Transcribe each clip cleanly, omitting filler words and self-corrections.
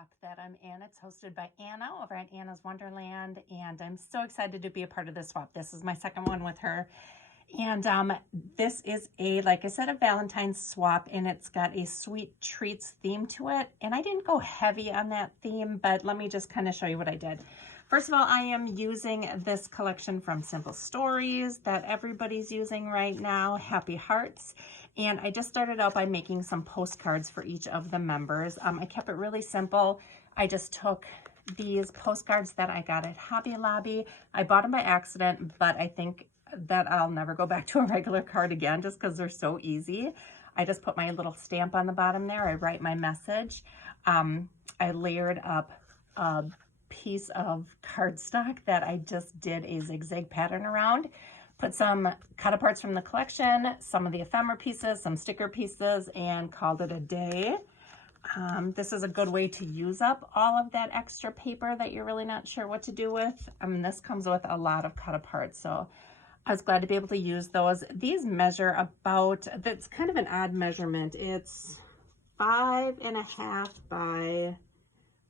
swap that I'm in. It's hosted by Anna over at Anna's Wonderland, and I'm so excited to be a part of this swap. This is my second one with her. And this is like I said, a Valentine's swap, and it's got a sweet treats theme to it. And I didn't go heavy on that theme, but let me just kind of show you what I did. First of all, I am using this collection from Simple Stories that everybody's using right now, Happy Hearts. And I just started out by making some postcards for each of the members. I kept it really simple. I just took these postcards that I got at Hobby Lobby. I bought them by accident, but I think that I'll never go back to a regular card again just because they're so easy. I just put my little stamp on the bottom there. I write my message. I layered up a piece of cardstock that I just did a zigzag pattern around. Put some cut aparts from the collection, some of the ephemera pieces, some sticker pieces, and called it a day. This is a good way to use up all of that extra paper that you're really not sure what to do with. This comes with a lot of cut aparts, so I was glad to be able to use those. These measure about, that's kind of an odd measurement. It's 5.5 by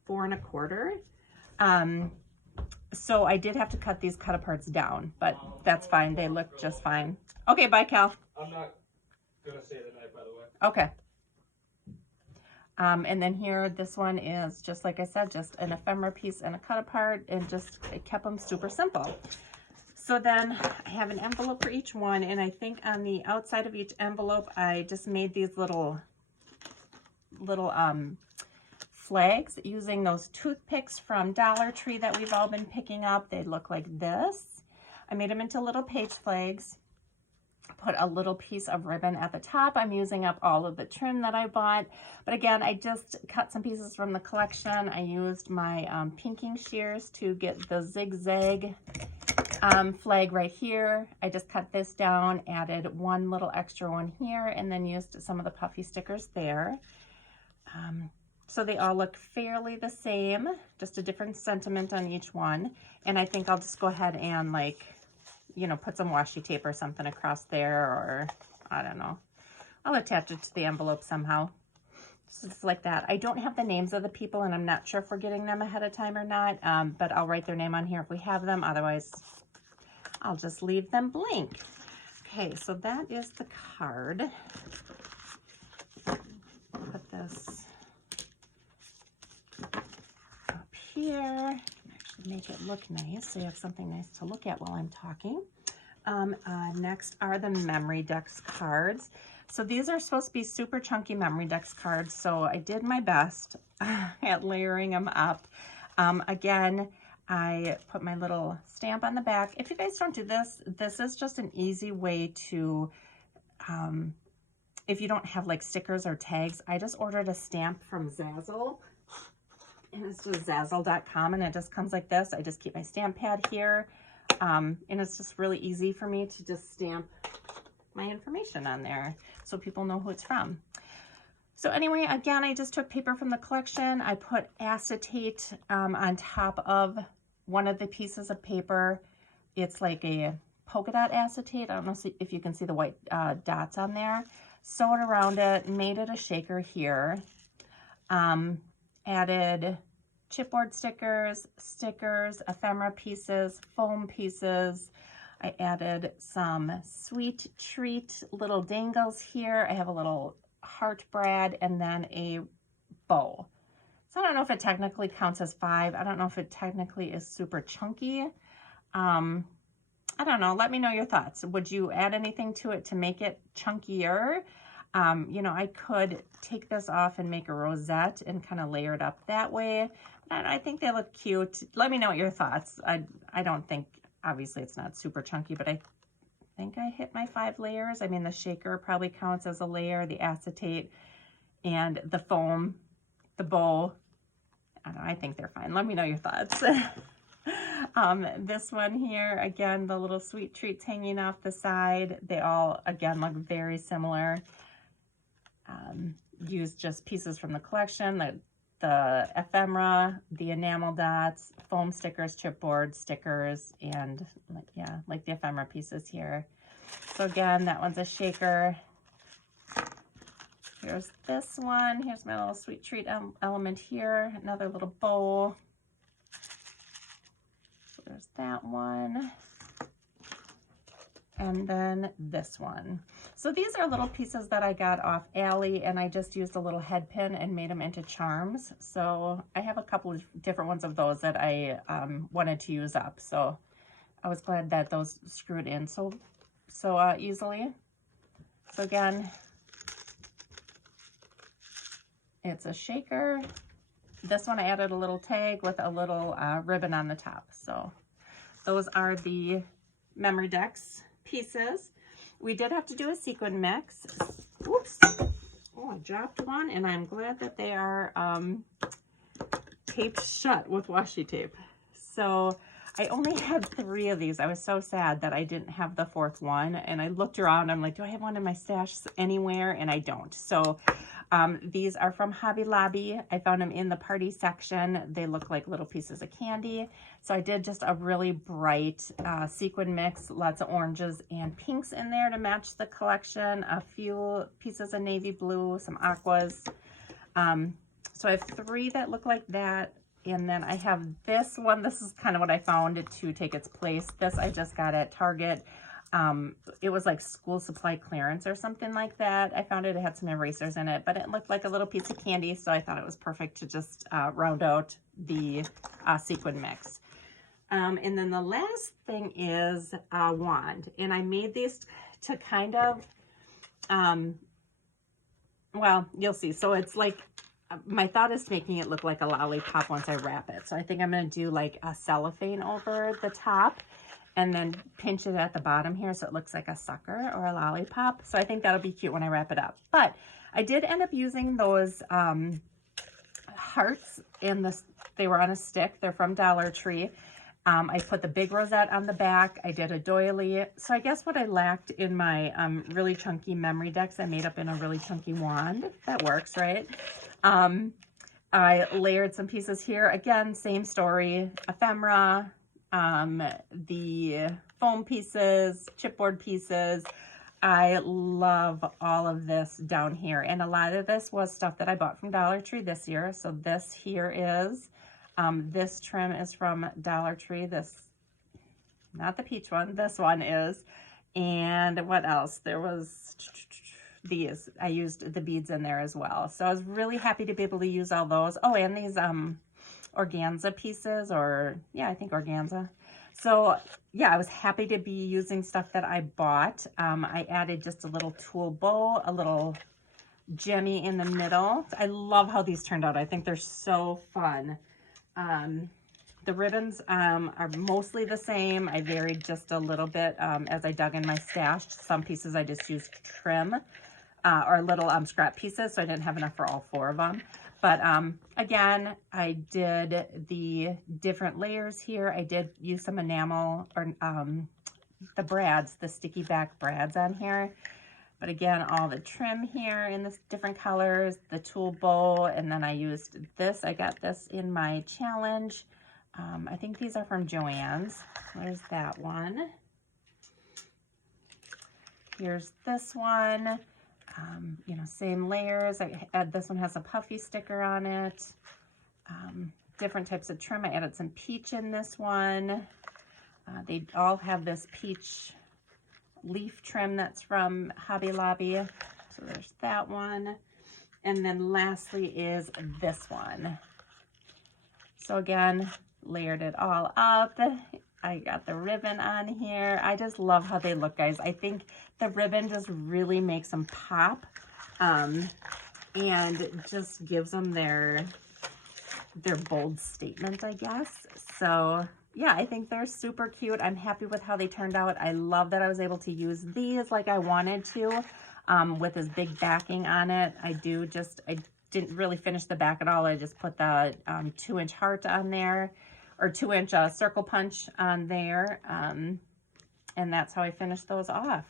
4 1/4. So I did have to cut these cut aparts down, but that's fine. They look just fine. Okay, bye, Cal. I'm not gonna say the night, by the way. Okay. And then here, this one is just like I said, just an ephemera piece and a cut apart, and just it kept them super simple. So then I have an envelope for each one, and I think on the outside of each envelope, I just made these little flags using those toothpicks from Dollar Tree that we've all been picking up. They look like this. I made them into little page flags. Put a little piece of ribbon at the top. I'm using up all of the trim that I bought. But again, I just cut some pieces from the collection. I used my pinking shears to get the zigzag flag right here. I just cut this down, added one little extra one here, and then used some of the puffy stickers there. So they all look fairly the same, just a different sentiment on each one. And I think I'll just go ahead and, like, you know, put some washi tape or something across there, or I don't know. I'll attach it to the envelope somehow. Just like that. I don't have the names of the people, and I'm not sure if we're getting them ahead of time or not, but I'll write their name on here if we have them. Otherwise, I'll just leave them blank. Okay, so that is the card. Put this up here. Actually make it look nice so you have something nice to look at while I'm talking. Next are the Memory Dex cards. So these are supposed to be super chunky Memory Dex cards, so I did my best at layering them up. Again, I put my little stamp on the back. If you guys don't do this, this is just an easy way to, if you don't have like stickers or tags, I just ordered a stamp from Zazzle. And it's just Zazzle.com, and it just comes like this. I just keep my stamp pad here. And it's just really easy for me to just stamp my information on there so people know who it's from. So anyway, again, I just took paper from the collection. I put acetate on top of one of the pieces of paper. It's like a polka dot acetate. I don't know if you can see the white dots on there. Sewed around it, made it a shaker here. Added chipboard stickers, ephemera pieces, foam pieces. I added some sweet treat little dangles here. I have a little heart brad and then a bow. So I don't know if it technically counts as 5. I don't know if it technically is super chunky. I don't know. Let me know your thoughts. Would you add anything to it to make it chunkier? You know, I could take this off and make a rosette and kind of layer it up that way. And I think they look cute. Let me know your thoughts. I don't think, obviously it's not super chunky, but I think I hit my 5 layers. I mean, the shaker probably counts as a layer, the acetate, and the foam, the bowl. I don't know, I think they're fine. Let me know your thoughts. This one here, again, the little sweet treats hanging off the side. They all, again, look very similar. Used just pieces from the collection, the ephemera, the enamel dots, foam stickers, chipboard stickers, and yeah, like the ephemera pieces here. So again, that one's a shaker. Here's this one. Here's my little sweet treat element here. Another little bow. So there's that one. And then this one. So these are little pieces that I got off Ally, and I just used a little head pin and made them into charms. So I have a couple of different ones of those that I wanted to use up. So I was glad that those screwed in so easily. So again, it's a shaker. This one I added a little tag with a little ribbon on the top. So those are the Memory Decks pieces. We did have to do a sequin mix. Oops. Oh, I dropped one, and I'm glad that they are taped shut with washi tape. So I only had 3 of these. I was so sad that I didn't have the 4th one, and I looked around. I'm like, do I have one in my stash anywhere? And I don't. So these are from Hobby Lobby. I found them in the party section. They look like little pieces of candy. So I did just a really bright sequin mix, lots of oranges and pinks in there to match the collection, a few pieces of navy blue, some aquas. So I have 3 that look like that. And then I have this one. This is kind of what I found to take its place. This I just got at Target. It was like school supply clearance or something like that. I found it had some erasers in it, but it looked like a little piece of candy, so I thought it was perfect to just round out the sequin mix. And then the last thing is a wand, and I made these to kind of, well, you'll see. So it's like, my thought is making it look like a lollipop once I wrap it. So I think I'm going to do like a cellophane over the top, and then pinch it at the bottom here so it looks like a sucker or a lollipop. So I think that'll be cute when I wrap it up. But I did end up using those hearts in this. They were on a stick. They're from Dollar Tree. I put the big rosette on the back. I did a doily. So I guess what I lacked in my really chunky memory decks, I made up in a really chunky wand. That works, right? I layered some pieces here. Again, same story, ephemera, the foam pieces, chipboard pieces. I love all of this down here. And a lot of this was stuff that I bought from Dollar Tree this year. So this here is, this trim is from Dollar Tree. This, not the peach one, this one is. And what else? There was these. I used the beads in there as well. So I was really happy to be able to use all those. Oh, and these, organza pieces, or yeah, I think organza. So yeah, I was happy to be using stuff that I bought. I added just a little tulle bow, a little gemmy in the middle. I love how these turned out. I think they're so fun. The ribbons are mostly the same. I varied just a little bit as I dug in my stash. Some pieces I just used trim or little scrap pieces, so I didn't have enough for all 4 of them. But again, I did the different layers here. I did use some enamel or the brads, the sticky back brads on here. But again, all the trim here in the different colors, the tulle bow, and then I used this. I got this in my challenge. I think these are from Joann's. There's that one. Here's this one. You know, same layers. This one has a puffy sticker on it. Different types of trim. I added some peach in this one. They all have this peach leaf trim that's from Hobby Lobby. So there's that one. And then lastly is this one. So again, layered it all up. I got the ribbon on here. I just love how they look, guys. I think the ribbon just really makes them pop and just gives them their bold statement, I guess. So yeah, I think they're super cute. I'm happy with how they turned out. I love that I was able to use these like I wanted to with this big backing on it. I didn't really finish the back at all. I just put the 2-inch heart on there, or 2-inch circle punch on there. And that's how I finished those off.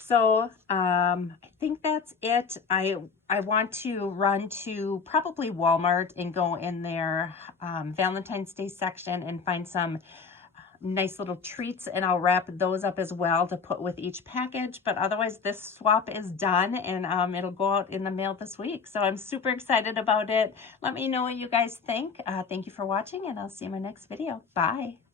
So I think that's it. I want to run to probably Walmart and go in their Valentine's Day section and find some nice little treats, and I'll wrap those up as well to put with each package. But otherwise, this swap is done, and it'll go out in the mail this week. So I'm super excited about it. Let me know what you guys think. Thank you for watching, and I'll see you in my next video. Bye.